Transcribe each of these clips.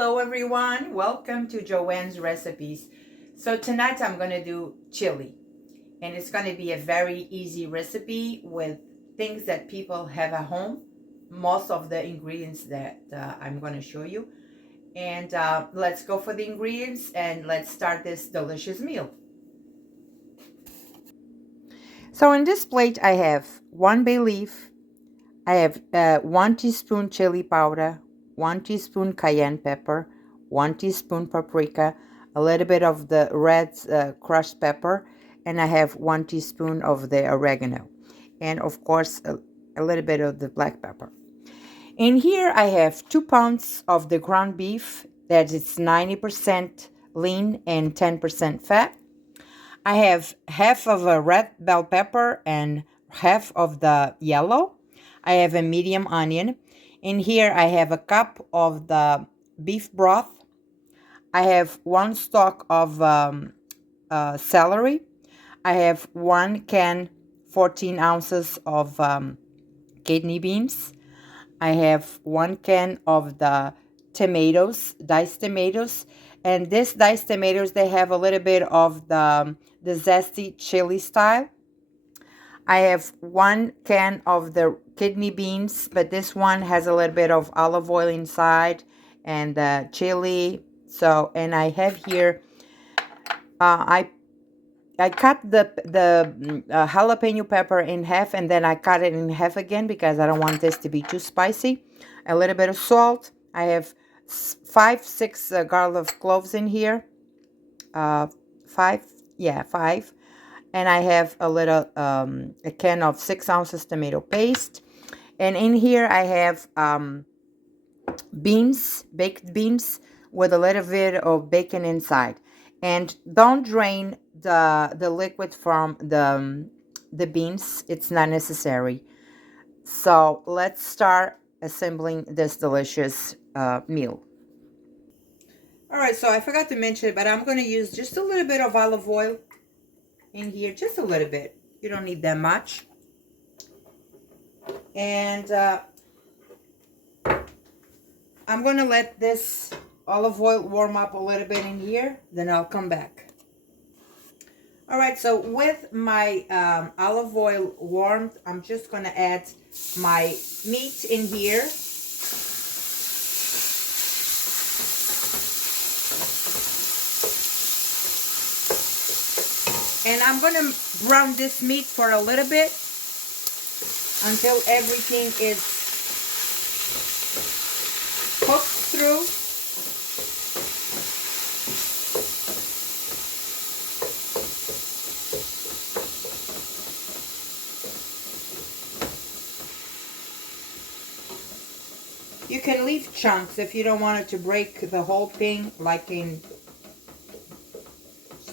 Hello everyone, welcome to Joanne's Recipes. So tonight I'm going to do chili, and it's going to be a very easy recipe with things that people have at home, most of the ingredients that I'm going to show you. And let's go for the ingredients and let's start this delicious meal. So in this plate I have 1 bay leaf, I have 1 teaspoon chili powder, 1 teaspoon cayenne pepper, 1 teaspoon paprika, a little bit of the red crushed pepper, and I have 1 teaspoon of the oregano, and of course a little bit of the black pepper. In here I have 2 pounds of the ground beef that is 90% lean and 10% fat. I have half of a red bell pepper and half of the yellow. I have a medium onion. In here I have a cup of the beef broth. I have 1 stalk of celery. I have 1 can, 14 ounces of kidney beans. I have 1 can of the tomatoes, diced tomatoes. And this diced tomatoes, they have a little bit of the zesty chili style. I have 1 can of the kidney beans, but this one has a little bit of olive oil inside and chili. So, and I have here, I cut the jalapeno pepper in half, and then I cut it in half again because I don't want this to be too spicy. A little bit of salt. I have 6 garlic cloves in here. 5, yeah, 5. And I have a can of 6 ounces tomato paste. And in here I have beans, baked beans with a little bit of bacon inside. And don't drain the liquid from the beans. It's not necessary. So let's start assembling this delicious meal. All right, so I forgot to mention it, but I'm going to use just a little bit of olive oil in here, just a little bit. You don't need that much. And I'm going to let this olive oil warm up a little bit in here, then I'll come back. All right, so with my olive oil warmed, I'm just going to add my meat in here. And I'm going to brown this meat for a little bit until everything is cooked through. You can leave chunks if you don't want it to break the whole thing, like in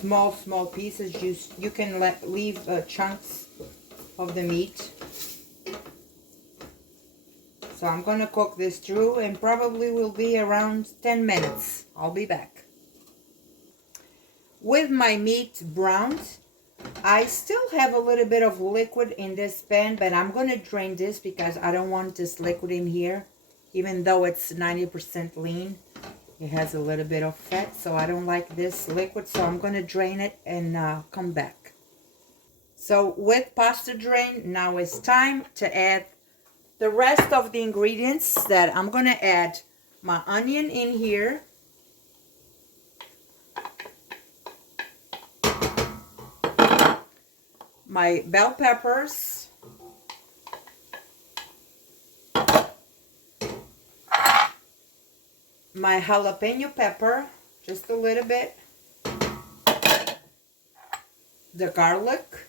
small pieces. You can leave chunks of the meat. So I'm going to cook this through, and probably will be around 10 minutes. I'll be back. With my meat browned, I still have a little bit of liquid in this pan, but I'm going to drain this because I don't want this liquid in here. Even though it's 90% lean, it has a little bit of fat, so I don't like this liquid. So I'm going to drain it and come back. So with pasta drain, now it's time to add the rest of the ingredients. That I'm going to add my onion in here. My bell peppers. My jalapeno pepper, just a little bit. The garlic.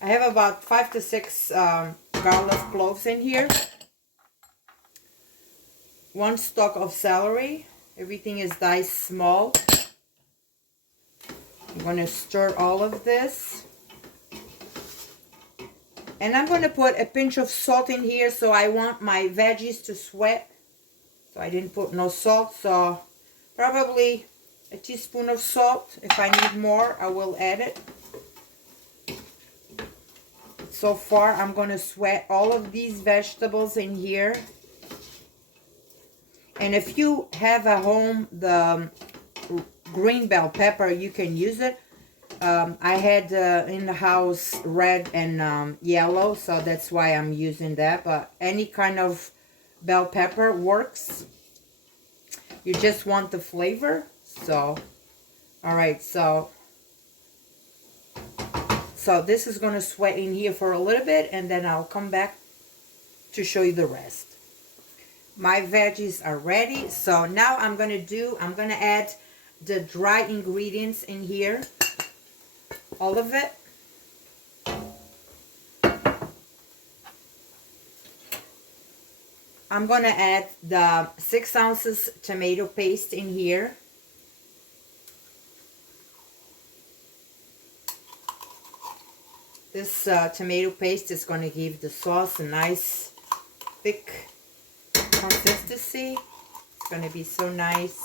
I have about 5 to 6 garlic cloves in here. 1 stalk of celery. Everything is diced small. I'm going to stir all of this. And I'm going to put a pinch of salt in here, so I want my veggies to sweat. So I didn't put no salt, so probably a teaspoon of salt. If I need more, I will add it. So far, I'm going to sweat all of these vegetables in here. And if you have at home the green bell pepper, you can use it. I had in the house red and yellow, so that's why I'm using that. But any kind of bell pepper works. You just want the flavor. So, all right, so this is going to sweat in here for a little bit, and then I'll come back to show you the rest. My veggies are ready. So now I'm going to add the dry ingredients in here. All of it. I'm going to add the 6 ounces tomato paste in here. This tomato paste is going to give the sauce a nice thick consistency. It's going to be so nice.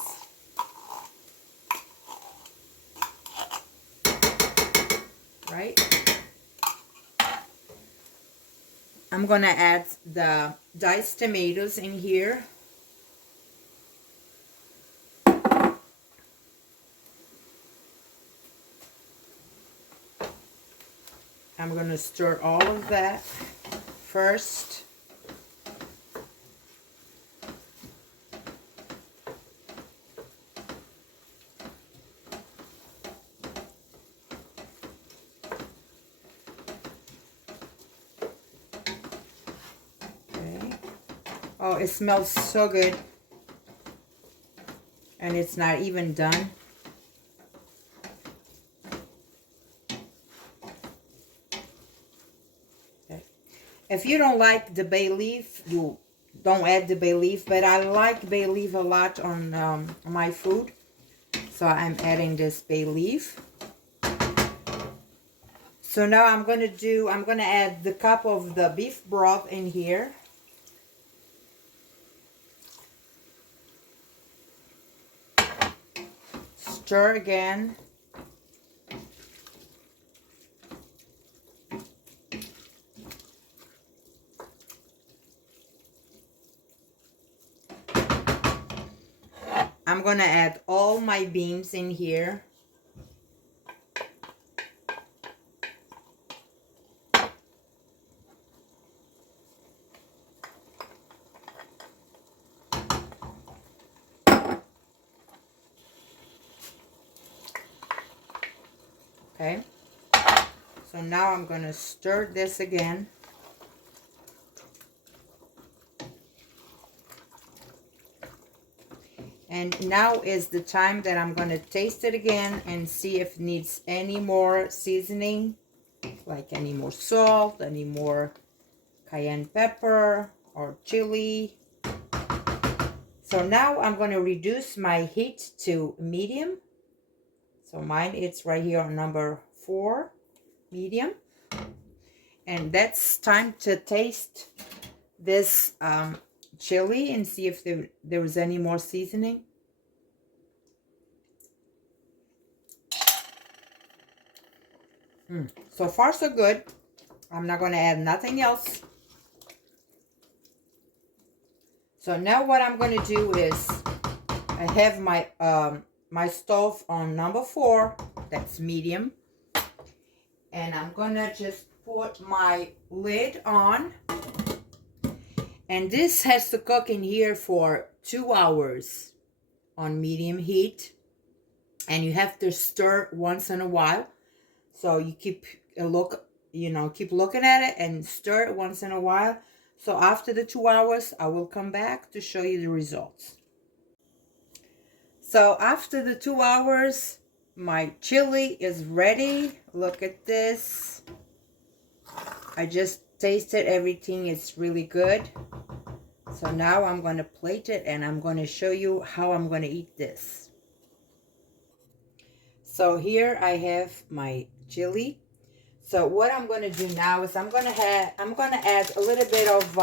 Right? I'm going to add the diced tomatoes in here. I'm going to stir all of that first. Okay. Oh, it smells so good. And it's not even done. If you don't like the bay leaf, you don't add the bay leaf, but I like bay leaf a lot on my food. So I'm adding this bay leaf. So now I'm going to add the cup of the beef broth in here. Stir again. I'm going to add all my beans in here. Okay. So now I'm going to stir this again. And now is the time that I'm going to taste it again and see if it needs any more seasoning, like any more salt, any more cayenne pepper or chili. So now I'm going to reduce my heat to medium. So mine it's right here on number 4, medium. And that's time to taste this chili and see if there was any more seasoning. So far so good. I'm not going to add nothing else. So now what I'm going to do is I have my my stove on number 4, that's medium, and I'm going to just put my lid on, and this has to cook in here for 2 hours on medium heat, and you have to stir once in a while. So you keep keep looking at it and stir it once in a while. So after the 2 hours, I will come back to show you the results. So after the 2 hours, my chili is ready. Look at this. I just tasted everything. It's really good. So now I'm going to plate it and I'm going to show you how I'm going to eat this. So here I have my chili. So what I'm going to do now is I'm going to add a little bit of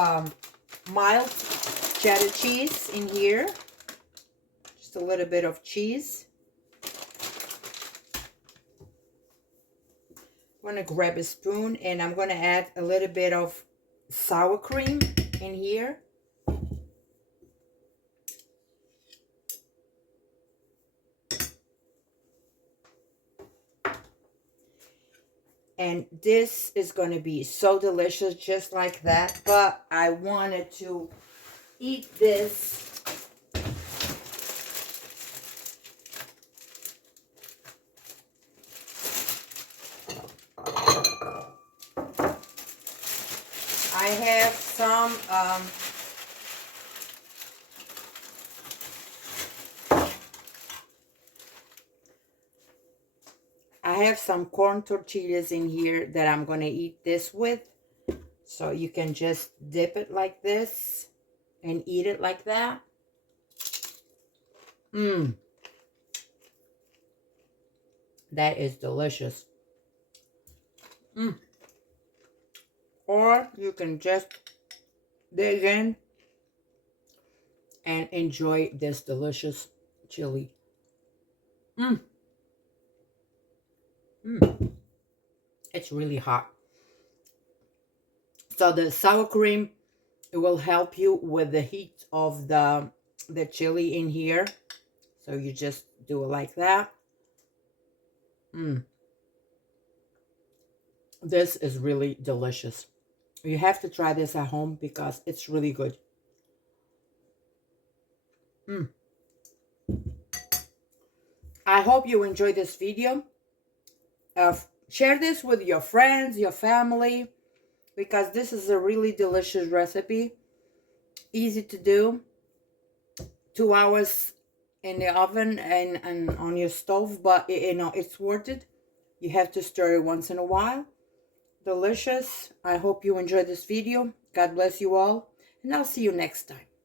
mild cheddar cheese in here. Just a little bit of cheese. I'm going to grab a spoon and I'm going to add a little bit of sour cream in here. And this is going to be so delicious just like that. But I wanted to eat this. I have some corn tortillas in here that I'm going to eat this with. So you can just dip it like this and eat it like that. That is delicious. Or you can just dig in and enjoy this delicious chili. It's really hot. So the sour cream, it will help you with the heat of the chili in here. So you just do it like that. This is really delicious. You have to try this at home because it's really good. I hope you enjoyed this video. Share this with your friends, your family, because this is a really delicious recipe. Easy to do. 2 hours in the oven and on your stove, but it's worth it. You have to stir it once in a while. Delicious. I hope you enjoyed this video. God bless you all, and I'll see you next time.